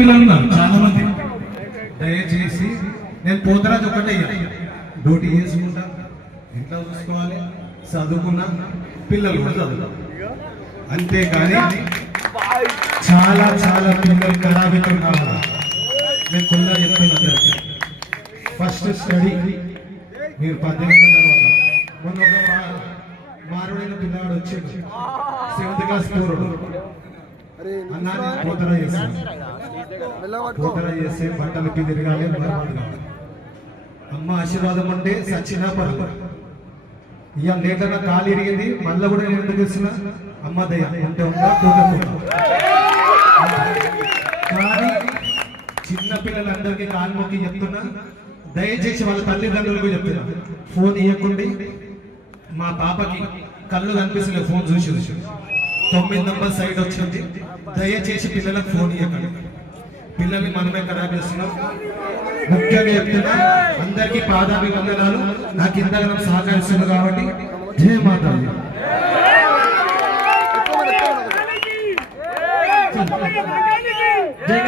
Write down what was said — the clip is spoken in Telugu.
పిల్లలు ఉన్నారు చాలా మంది. దయచేసి నేను పోతరాజు ఒకటే డ్యూటీ చేసుకుంటా, ఇంట్లో చూసుకోవాలి, చదువుకున్నా, పిల్లలు కూడా చదువుతాం. అంతేగాని చాలా చాలా పిల్లలు కళావితం కావాలి. నేను కొందరు చెప్తున్నా, ఫస్ట్ స్టడీ. మీరు 18 తర్వాత మొన్న ఒక మారుడైన పిల్లవాడు వచ్చాడు, 7th క్లాస్ పోరుడు. అన్నా నేను పోతరా చేస్తాను, పోతరా చేస్తే బట్టలకి తిరగాలి, బర్బాదు కావాలి. అమ్మ ఆశీర్వాదం ఉంటే సచ్చినా పర్లేదు. ఇక లేకుండా కాలు ఇరిగింది, మళ్ళీ కూడా నేను ఎందుకు ఇస్తున్నా, అమ్మ దయ ఉంటే ఉందా కానీ చిన్న పిల్లలందరికీ కాలు మొక్కి చెప్తున్నా, దయచేసి వాళ్ళ తల్లిదండ్రులకు చెప్తున్నా, ఫోన్ ఇవ్వకుండి. మా పాపకి కళ్ళు కనిపిస్తలేదు, ఫోన్ చూసి 9 నంబర్ సైడ్ వచ్చింది. దయచేసి పిల్లలకు ఫోన్ ఇవ్వకండి, పిల్లల్ని మనమే ఖరాబ్ చేస్తున్నాం. ముఖ్యంగా చెప్తున్నా, అందరికీ పాదాభివందనాలు. నాకు ఇంతగా సహకరిస్తున్నారు కాబట్టి జయ మాతాజీ. జై